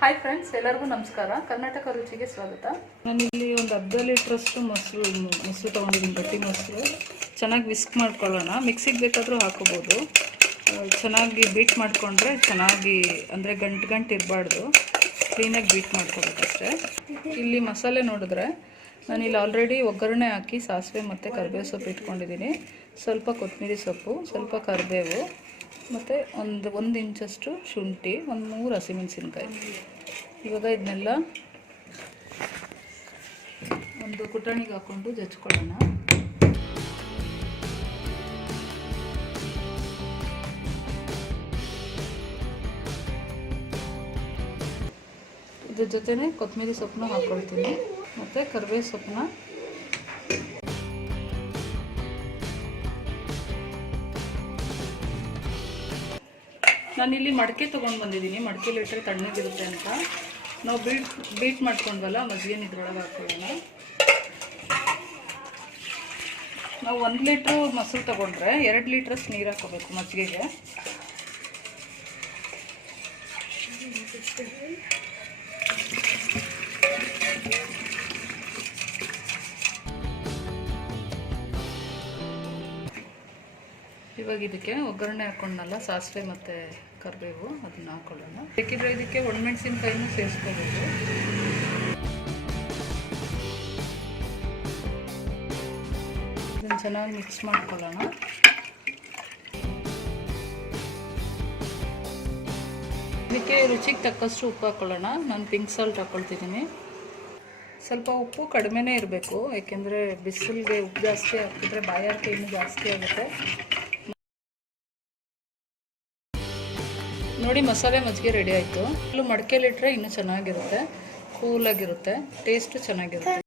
Hi friends, ಎಲ್ಲರಿಗೂ ನಮಸ್ಕಾರ. ಕರ್ನಾಟಕ ರುಚಿಗೆ ಸ್ವಾಗತ. ನಾನಿಲ್ಲಿ ಒಂದು ಅರ್ಧ ಲೀಟ್ರಷ್ಟು ಮೊಸರು ತೊಗೊಂಡಿದ್ದೀನಿ, ಗಟ್ಟಿ ಮೊಸರು. ಚೆನ್ನಾಗಿ ವಿಸ್ಕ್ ಮಾಡ್ಕೊಳ್ಳೋಣ. ಮಿಕ್ಸಿಗೆ ಬೇಕಾದರೂ ಹಾಕೋಬೋದು. ಚೆನ್ನಾಗಿ ಬೀಟ್ ಮಾಡಿಕೊಂಡ್ರೆ ಚೆನ್ನಾಗಿ, ಅಂದರೆ ಗಂಟು ಇರಬಾರ್ದು, ಕ್ಲೀನಾಗಿ ಬೀಟ್ ಮಾಡ್ಕೋಬೇಕಷ್ಟೇ. ಇಲ್ಲಿ ಮಸಾಲೆ ನೋಡಿದ್ರೆ ನಾನಿಲ್ಲಿ ಆಲ್ರೆಡಿ ಒಗ್ಗರಣೆ ಹಾಕಿ ಸಾಸಿವೆ ಮತ್ತು ಕರಿಬೇವು ಸೊಪ್ಪು ಇಟ್ಕೊಂಡಿದ್ದೀನಿ. ಸ್ವಲ್ಪ ಕೊತ್ತಂಬರಿ ಸೊಪ್ಪು, ಸ್ವಲ್ಪ ಕರಿಬೇವು ಮತ್ತು ಒಂದು ಇಂಚಷ್ಟು ಶುಂಠಿ, 3 ಹಸಿಮೆಣಸಿನ್ಕಾಯಿ. ಇವಾಗ ಇದನ್ನೆಲ್ಲ ಒಂದು ಕುಟಾಣಿಗೆ ಹಾಕ್ಕೊಂಡು ಜಜ್ಕೊಳ್ಳೋಣ. ಇದ್ರ ಜೊತೆನೇ ಕೊತ್ತಂಬರಿ ಸೊಪ್ಪನ್ನ ಹಾಕ್ಕೊಳ್ತೀನಿ ಮತ್ತು ಕರಿಬೇವು ಸೊಪ್ಪನ್ನ. ನಾನಿಲ್ಲಿ ಮಡಕೆ ತೊಗೊಂಡು ಬಂದಿದ್ದೀನಿ. ಮಡಕೆಲಿ ಇಟ್ಟರೆ ತಣ್ಣಗಿರುತ್ತೆ ಅಂತ. ನಾವು ಬೀಟ್ ಮಾಡ್ಕೊಂಡ್ವಲ್ಲ, ಮಜ್ಜಿಗೆ ಇದ್ರೊಳಗೆ ಹಾಕ್ಕೊಳ್ಳೋಣ. ನಾವು 1 ಲೀಟ್ರು ಮೊಸರು ತೊಗೊಂಡ್ರೆ 2 ಲೀಟ್ರಷ್ಟು ನೀರು ಹಾಕೋಬೇಕು ಮಜ್ಜಿಗೆಗೆ. ಇವಾಗ ಇದಕ್ಕೆ ಒಗ್ಗರಣೆ ಹಾಕೊಂಡಲ್ಲ, ಸಾಸಿವೆ ಮತ್ತು ಕರಿಬೇವು, ಅದನ್ನ ಹಾಕೊಳ್ಳೋಣ. ಬೇಕಿದ್ರೆ ಇದಕ್ಕೆ ಒಣಮೆಣಸಿನ್ಕಾಯಿನೂ ಸೇರಿಸ್ಕೋಬೋದು. ಇದನ್ನು ಚೆನ್ನಾಗಿ ಮಿಕ್ಸ್ ಮಾಡ್ಕೊಳ್ಳೋಣ. ಇದಕ್ಕೆ ರುಚಿಗೆ ತಕ್ಕಷ್ಟು ಉಪ್ಪು ಹಾಕ್ಕೊಳ್ಳೋಣ. ನಾನು ಪಿಂಕ್ ಸಾಲ್ಟ್ ಹಾಕ್ಕೊಳ್ತಿದ್ದೀನಿ. ಸ್ವಲ್ಪ ಉಪ್ಪು ಕಡಿಮೆನೇ ಇರಬೇಕು, ಏಕೆಂದರೆ ಬಿಸಿಲಿಗೆ ಉಪ್ಪು ಜಾಸ್ತಿ ಹಾಕಿದ್ರೆ ಬಾಯಾರಿಕೆ ಇನ್ನೂ ಜಾಸ್ತಿ ಆಗುತ್ತೆ. ನೋಡಿ, ಮಸಾಲೆ ಮಜ್ಜಿಗೆ ರೆಡಿ ಆಯಿತು. ಇಲ್ಲೂ ಮಡಕೆಲಿಟ್ರೆ ಇನ್ನೂ ಚೆನ್ನಾಗಿರುತ್ತೆ, ಕೂಲಾಗಿರುತ್ತೆ, ಟೇಸ್ಟು ಚೆನ್ನಾಗಿರುತ್ತೆ.